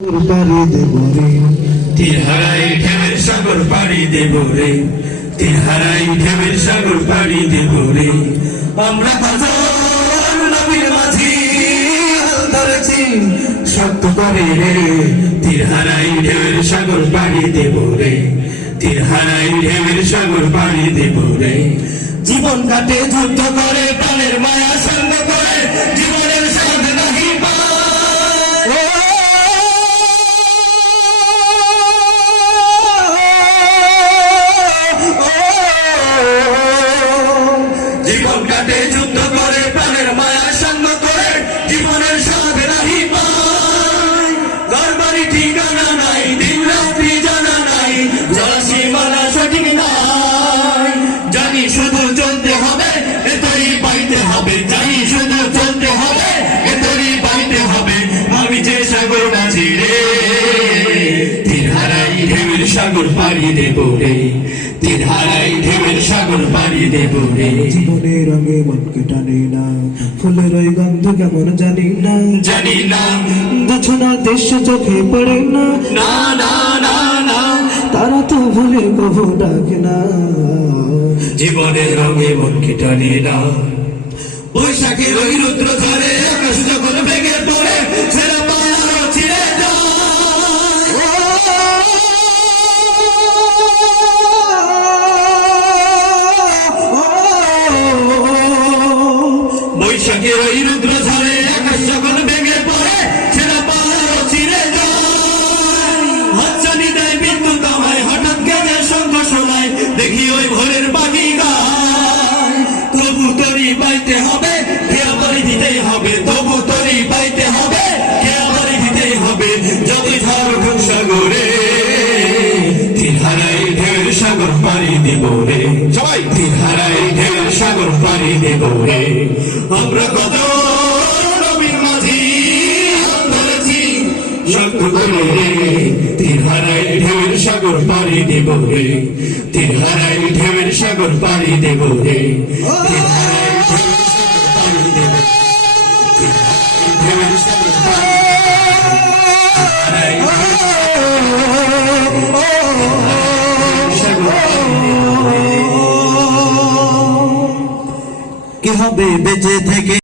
পাড়ি দেব রে তীর হারাই ঢেউয়ের সাগর পাড়ি দেব রে, তীর হারাই ঢেউয়ের সাগর পাড়ি দেব রে। আমরা পাঁচজন নবীর মাঝি হাল ধরেছি শক্ত করে রে, তীর হারাই ঢেউয়ের সাগর পাড়ি দেব রে, তীর হারাই ঢেউয়ের সাগর পাড়ি দেব রে। জীবন কাটে যুদ্ধ করে প্রাণের মায়া সঙ্গ করে, জীবনের স্বাদ নাহি পায়। জীবন কাটে যুদ্ধ করে প্রাণের মায়া সঙ্গ করে, জীবনের স্বাদ নাহি পায়। ঘর বাড়ি ঠিকানা নাই, দিন রাত্রি জানা নাই, জলসীমানা সঠিক নাই। জানি শুধু চলতে হবে, এতই পাইতে হবে, জানি শুধু চলতে হবে, এতই পাইতে হবে। আমি যে সাগর মাঝি রে, তীর হারাই ঢেউয়ের সাগর পাড়ি দেব রে, তীর হারাই ঢেউয়ের সাগর পাড়ি দেব রে। জীবনের রঙে মনকে টানে না, ফুলের ওই গন্ধ কেমন জানি না, জানি না দোছনা দৃশ্য চোখে পড়ে না, না না না না। তারা তো ভুলে কবু ডাকে না। জীবনের রঙে মনকে টানে না, বৈশাখের ওই রুদ্র ঝরে আকাশ যখন ভেঙে পড়ে, সেরা পাহাড় ছিঁড়ে যায়। বৈশাখের ওই রুদ্র ঝরে আকাশ যখন ভেঙে পড়ে, সেরা পাহাড় ছিঁড়ে যায়। হাতছানি দেয় বিদ্যুৎ আমায়, হঠাৎ গেছে শঙ্খ শোনায়, দেখি ওই ভোরের পাখি গায়। তবু তরি পাইতে হবে, খেয়া বাড়ি দিতেই হবে, তবু তরি পাইতে হবে, খেয়া বাড়ি দিতেই হবে। যতই ঝড় উঠুক সাগরে, তীর হারাই ঢেউয়ের সাগর পাড়ি দেব রে, সবাই তীর হারাই ঢেউয়ের সাগর পাড়ি দেব রে। আমরা কত নবীর মাঝি হাল ধরেছি শক্ত করে রে, তীর হারাই ঢেউয়ের সাগর পাড়ি দেব রে, তীর হারাই ঢেউয়ের সাগর পাড়ি দেব রে, তীর হারাই ঢেউয়ের সাগর পাড়ি দেব, তীর হারাই ঢেউয়ের সাগর পাড়ি কি হবে বেঁচে থেকে।